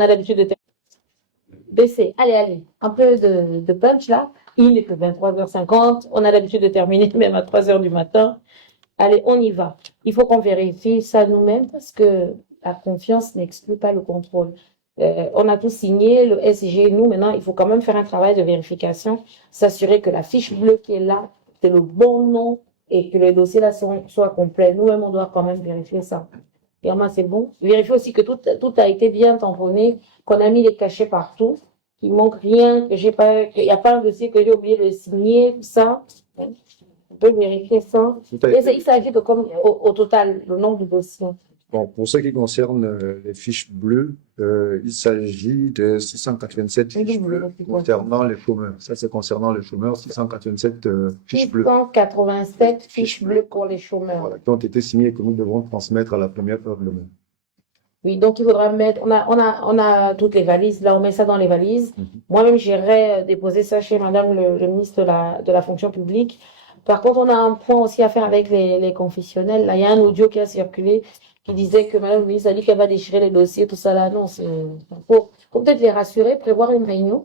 On a l'habitude de baisser. Allez, un peu de punch là. Il est que 23h50. On a l'habitude de terminer même à 3h du matin. Allez, on y va. Il faut qu'on vérifie ça nous-mêmes parce que la confiance n'exclut pas le contrôle. On a tout signé, le SIG, nous, maintenant, il faut quand même faire un travail de vérification, s'assurer que la fiche bleue qui est là, c'est le bon nom et que les dossiers là soient complets. Nous-mêmes, on doit quand même vérifier ça. Et moi, c'est bon. Vérifier aussi que tout a été bien tamponné, qu'on a mis les cachets partout, qu'il manque rien, qu'il n'y a pas un dossier que j'ai oublié de signer, tout ça. On peut vérifier ça. Il s'agit de comme au total, le nombre de dossiers. Bon, pour ce qui concerne les fiches bleues, il s'agit de 687 fiches bleues concernant les chômeurs. Ça, c'est concernant les chômeurs, 687 fiches bleues. 687 fiches bleues pour les chômeurs. Voilà, qui ont été signées et que nous devons transmettre à la première heure de même. Oui, donc il faudra mettre, on a toutes les valises, là on met ça dans les valises. Moi-même, j'irai déposer ça chez madame le ministre de la fonction publique. Par contre, on a un point aussi à faire avec les confessionnels. Là, il y a un audio qui a circulé qui disait que madame le ministre a dit qu'elle va déchirer les dossiers, tout ça là. Non, faut peut-être les rassurer, prévoir une réunion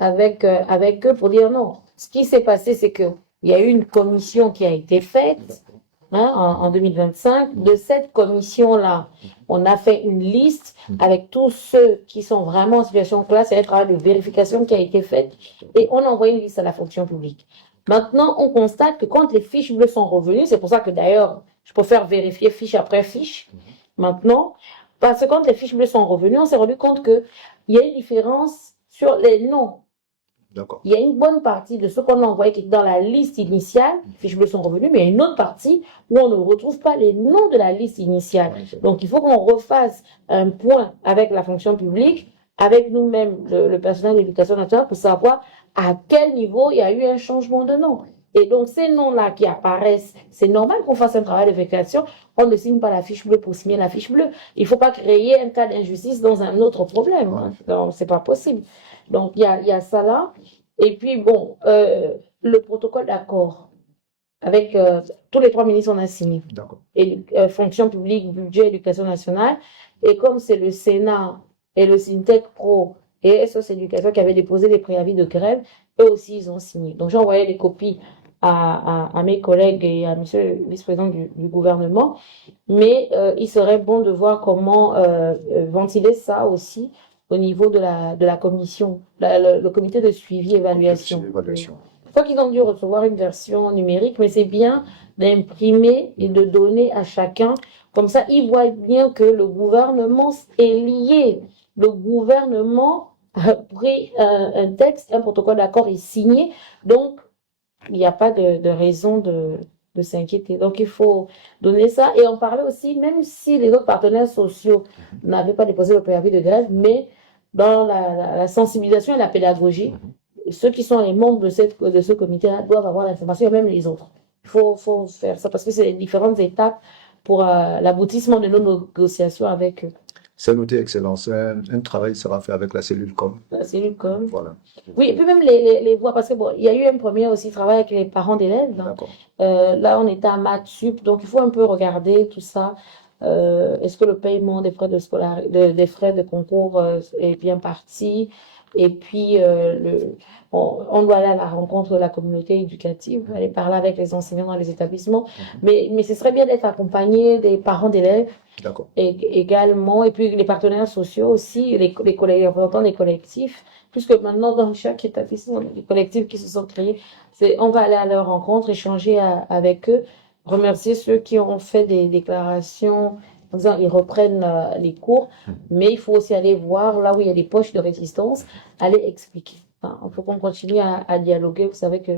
avec eux pour dire non. Ce qui s'est passé, c'est que il y a eu une commission qui a été faite en 2025. De cette commission-là, on a fait une liste avec tous ceux qui sont vraiment en situation de classe. C'est un travail de vérification qui a été fait et on a envoyé une liste à la fonction publique. Maintenant, on constate que quand les fiches bleues sont revenues, c'est pour ça que d'ailleurs, je préfère vérifier fiche après fiche maintenant, parce que quand les fiches bleues sont revenues, on s'est rendu compte qu'il y a une différence sur les noms. Il y a une bonne partie de ceux qu'on a envoyés qui étaient dans la liste initiale, les fiches bleues sont revenues, mais il y a une autre partie où on ne retrouve pas les noms de la liste initiale. Donc, il faut qu'on refasse un point avec la fonction publique, avec nous-mêmes, le personnel de l'éducation nationale, pour savoir à quel niveau il y a eu un changement de nom. Et donc, ces noms-là qui apparaissent, c'est normal qu'on fasse un travail de vérification. On ne signe pas la fiche bleue pour signer la fiche bleue. Il ne faut pas créer un cas d'injustice dans un autre problème. Donc, c'est pas possible. Donc, il y a ça là. Et puis, bon, le protocole d'accord avec tous les trois ministres, on a signé. Et fonction publique, budget, éducation nationale. Et comme c'est le Sénat et le Syntec Pro et SOS Éducation qui avaient déposé des préavis de grève, eux aussi, ils ont signé. Donc, j'ai envoyé les copies à mes collègues et à monsieur le vice-président du gouvernement. Mais il serait bon de voir comment ventiler ça aussi au niveau de la commission, le comité de suivi évaluation. Je crois qu'ils ont dû recevoir une version numérique, mais c'est bien d'imprimer et de donner à chacun. Comme ça, ils voient bien que le gouvernement est lié. Le gouvernement a pris un texte, un protocole d'accord est signé. Donc, il n'y a pas de raison de s'inquiéter. Donc, il faut donner ça. Et on parlait aussi, même si les autres partenaires sociaux n'avaient pas déposé le préavis de grève, mais dans la sensibilisation et la pédagogie, ceux qui sont les membres de ce comité-là doivent avoir l'information, et même les autres. Il faut faire ça parce que c'est les différentes étapes pour l'aboutissement de nos négociations avec eux. C'est noté, Excellence. Un travail sera fait avec la cellule com. La cellule com. Voilà. Oui, et puis même les voix, parce que bon, il y a eu un premier aussi travail avec les parents d'élèves. Là, on était à Matsup, donc il faut un peu regarder tout ça. Est-ce que le paiement des frais des frais de concours est bien parti? Et puis, on doit aller à la rencontre de la communauté éducative, aller parler avec les enseignants dans les établissements. Mais ce serait bien d'être accompagné des parents d'élèves. Également, et puis les partenaires sociaux aussi, les représentants des collectifs, puisque maintenant dans chaque établissement, les collectifs qui se sont créés, on va aller à leur rencontre, échanger avec eux, remercier ceux qui ont fait des déclarations en disant ils reprennent les cours, mais il faut aussi aller voir là où il y a des poches de résistance, aller expliquer. Il faut qu'on continue à dialoguer. Vous savez que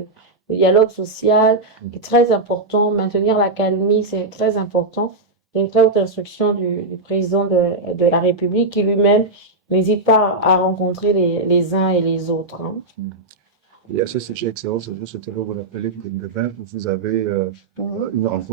le dialogue social est très important, maintenir la calmie, c'est très important. C'est une très haute instruction du président de la République qui lui-même n'hésite pas à rencontrer les uns et les autres. Et à ce sujet, Excellence, je souhaiterais vous rappeler que demain, vous avez une rencontre.